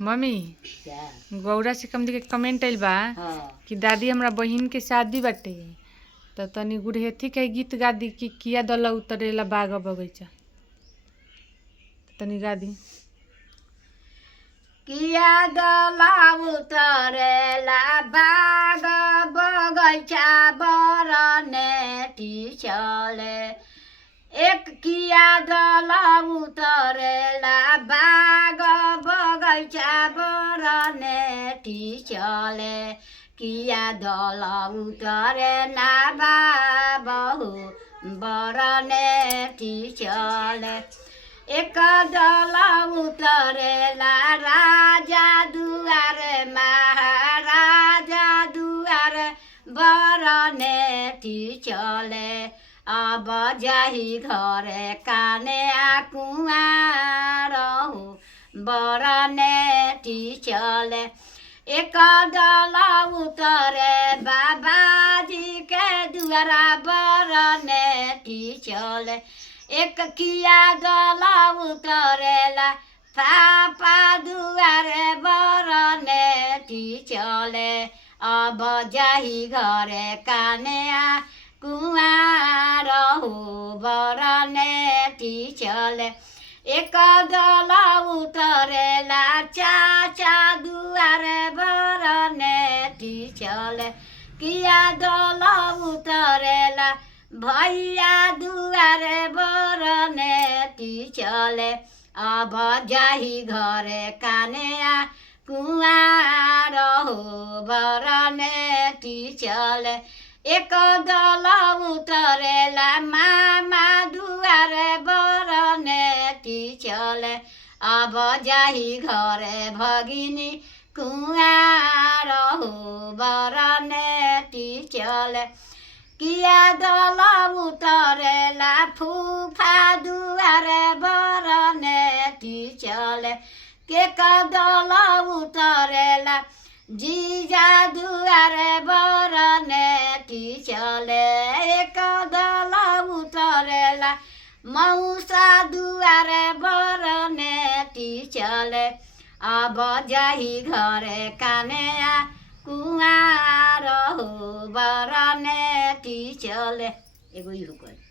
Mummy क्या? गौरा से कम के कमेंट आइल बा हाँ कि दादी हमरा बहिन के शादी बाटे त तनी गुड़हेथी के गीत गा दी कि किया दल उतरेला बाग बगीचा। तनी गा दी। किया दला उतरेला बाग बगैचा बरने चले। एक किया दला उतरेला बाग बगैचा बरने चले। किया दला उतरे ना बहु बरने चले। एक दला उतरेला राजा दुआरे महाराजा दुआरे बरने चले। अब जाही घरे काने कुआरहु बरने चले। एक दला उतरे बाबाजी के दुआरा बरने चले। एक किया दला उतरेला पापा दुआरे बरने चले। अब जाही घरे काने कुआरहु बरने चले। एक दला उतरेला चाचा दुआरे बरने चले। किया दला उतरेला भैया दुआरे बरने चले। अब जाही घरे काने कुआरहु बरने चले। एक दला उतरेला मामा दुआरे बरने चले। अब जाही घरे भगिनी कुआरहु बरने चले। किया दला उतरेला फूफा दुआरे बरने चले। के दला उतरेला जीजा दुआरे बरने चले। एक दला उतरेला मौसा दुआरे बरने चले। अब जाही घरे काने कुआरहु बरने चले। एगो इहो कर।